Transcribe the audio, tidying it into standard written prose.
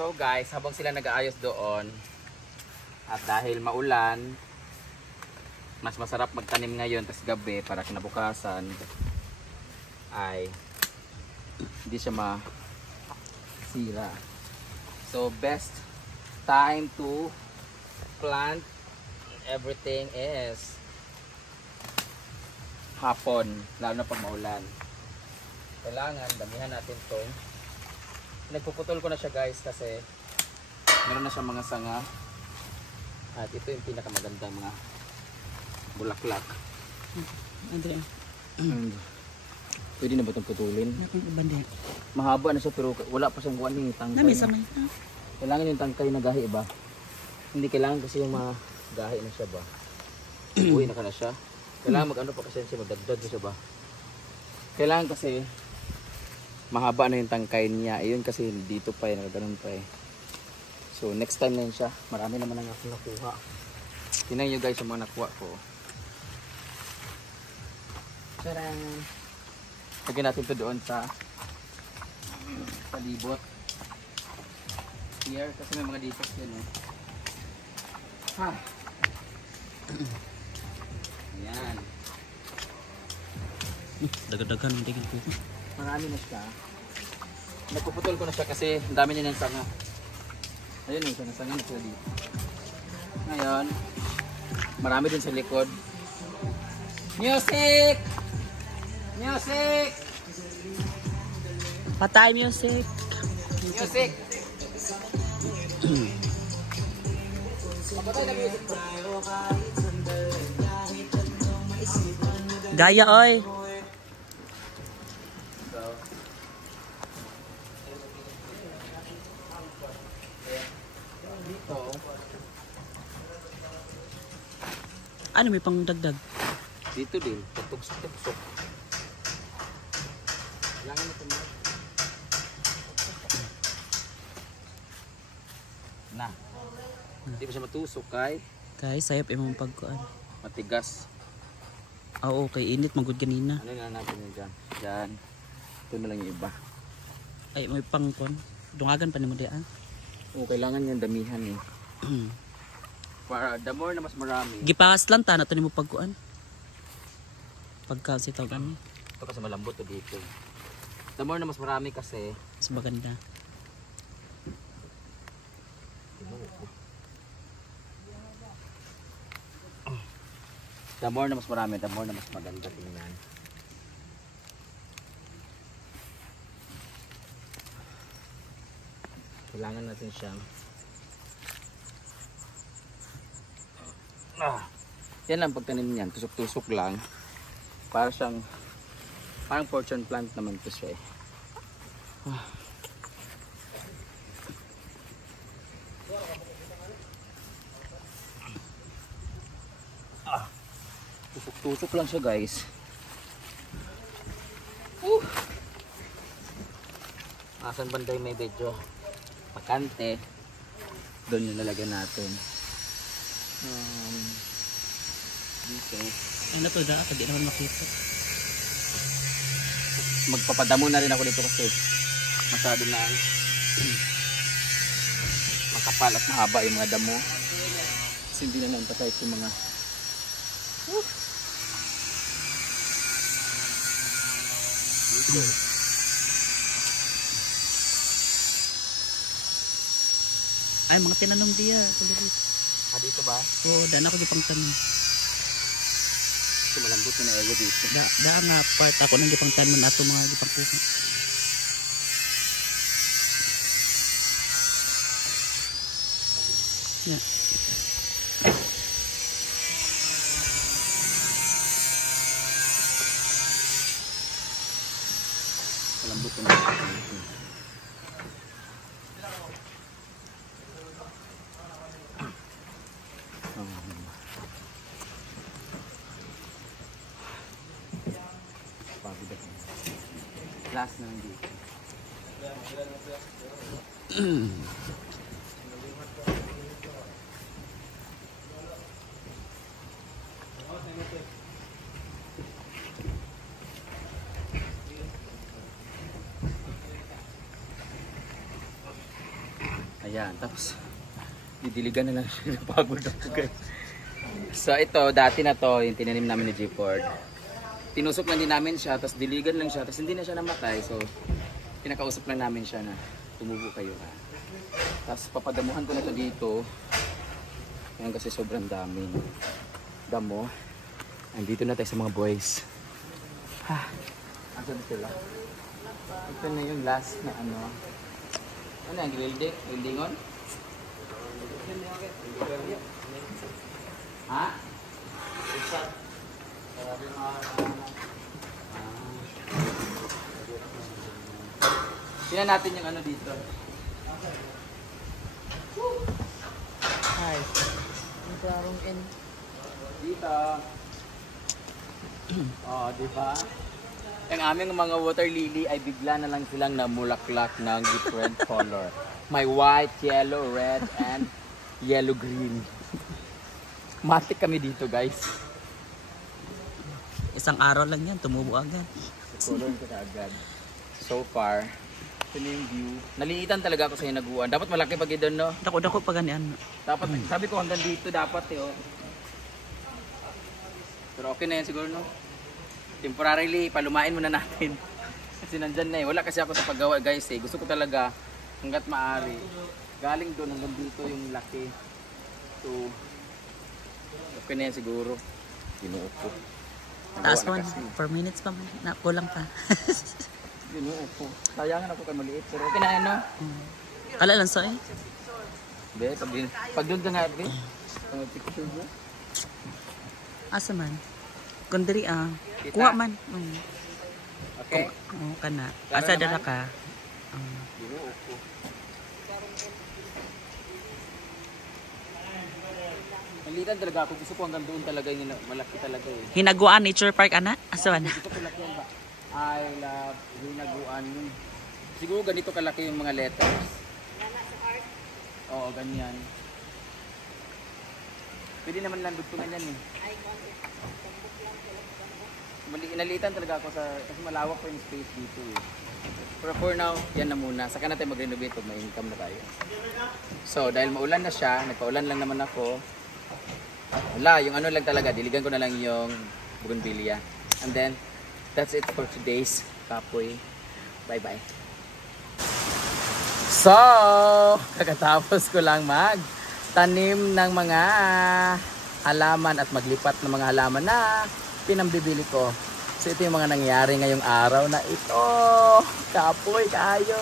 So guys, habang sila nag-aayos doon at dahil maulan, mas masarap magtanim ngayon tas gabi para kinabukasan ay hindi siya masira. So best time to plant everything is hapon, lalo na pag maulan. Kailangan damihan natin tong, nagpuputol ko na siya guys kasi meron na siyang mga sanga at ito yung pinakamaganda mga bulaklak. Andre, pwede na ba itong putulin? bandi. Mahaba na siya pero wala pa siyang buwan yung tangkay. Nami samay. Kailangan yung tangkay na gahi ba? Hindi kailangan kasi yung mga gahi na siya ba? Uwi na ka na siya. Kailangan mag-ano pa kasi siya, magdagdag siya ba? Kailangan kasi mahaba na yung tangkay niya. Ayun kasi dito pa yun, ganun pa eh. So next time na yun siya. Marami naman ang ako nakuha. Tingnan nyo guys yung mga nakuha ko. Tadaan! Lagyan natin ito doon sa libot. Here, kasi may mga dito yun eh. Ha! Ayan. Dagan-dagan ang tingin ko. Marami na siya. Nagpuputol ko na siya kasi ang dami niya ng sanga. Ayun yung sanga na siya dito. Ngayon, marami din sa likod. Music! Music! Patay music. Music! Papatay na music po. Gaya oy. Dito. Ano may pang dagdag? Dito din. Tugsok-tugsok. Kailangan mo ito mo. Na. Hindi pa siya matusok kay Kay sayap imong pagkuan. matigas. Ah, okay, init magud ganina. Ano na natin yun dyan? Dyan. Ito na lang yung iba. Ay may pangkuan. Dungagan pa nimo di ah. Oo, kailangan yung damihan eh. Para the more na mas marami. Gipas lang ta nato nimo pagkuan. Pagka sitaw gani. Ito kasi malambot to dito. The more na mas marami kasi. Mas maganda. The more na mas marami, the more na mas maganda tingnan. Kailangan natin siyang yan lang pagtanim niyan, tusok-tusok lang. Para siyang parang fortune plant naman ito siya eh. Tusok-tusok lang siya guys. Asan banday may medyo pakante, doon yung lalagyan natin. Dito. Ay nato da pag di naman makita. Magpapadamo na rin ako dito kasi masyado na makapal at mahaba yung mga damo. Kasi hindi na emphasize yung mga dito. Ay mga tinanong diya. Dito ba? Oo, daan ako gipang tanom. Ito malambot na ego dito. Da nga part ako nang gipang tanom ato mga gipang puno. Yeah. Malambot na ego. Last na dito. Ayan, tapos didiligan na lang siya. Napagod ako guys. So ito, dati na to, yung tinanim namin ni G-Ford. Tinusok lang din namin siya, tapos diligan lang siya, tapos hindi na siya namatay. So, pinakausap lang namin siya na tumubo kayo ha. Tapos papadamuhan ko na ito dito. Ayan kasi sobrang daming damo. Andito na tayo sa mga boys. Ha, asan na sila? Ito na yung last na ano. Ano yung welding? Weldingon? Ha? Tingnan natin yung ano dito. Hi. Ang klarong in. Dito. Oh, di ba? Ang aming mga water lily ay bigla na lang silang namulaklak ng different color. May white, yellow, red, and yellow green. Matik kami dito, guys. Isang araw lang yan, tumubo agad. Color ko agad. So far, ito na yung view. Nalilitan talaga ako sa hinaguan. Dapat malaki pag doon, no? Dako-dako pa ganyan. Dapat, sabi ko hanggang dito dapat, oh. Pero okay na yan siguro, no? Temporarily, palumain muna natin. Kasi nandyan na eh. Wala kasi ako sa paggawa, guys, eh. Gusto ko talaga, hanggat maaari. Galing doon, hanggang dito yung laki. So, okay na yan siguro. Ginuupo. Taas mo, 4 minutes pa man. Kulang pa. Ginuupo. Sayangan ako kay maliit. Pero okay na yan, no? Kala lang so eh. Be, pag doon ka nga, be. Picture mo. Asa man? Kundiri Kita? kuha man. Okay. Oo, kana. Tara Asa naman. dala ka? Ginuupo. Nalitan talaga ako. Gusto ko hanggang doon talaga yun. Malaki talaga eh. Hinaguan Nature Park ana? Asa man? Gusto ko laki yan ba? I love hinaguan yun. Siguro ganito kalaki yung mga letters. Oo, ganyan. Pwede naman lang dugtungan yan eh. Nalitan talaga ako sa, kasi malawak pa yung space dito eh. Pero for now, yan na muna. Saka natin mag-renovate pag may income na tayo. So, dahil maulan na siya, nagpaulan lang naman ako. Wala, yung ano lang talaga, diligan ko na lang yung bougainvillea. And then, that's it for today's Kapoy. Bye-bye. So, kakatapos ko lang magtanim ng mga halaman at maglipat ng mga halaman na pinambibili ko. So, ito yung mga nangyari ngayong araw na ito. Kapoy kayo!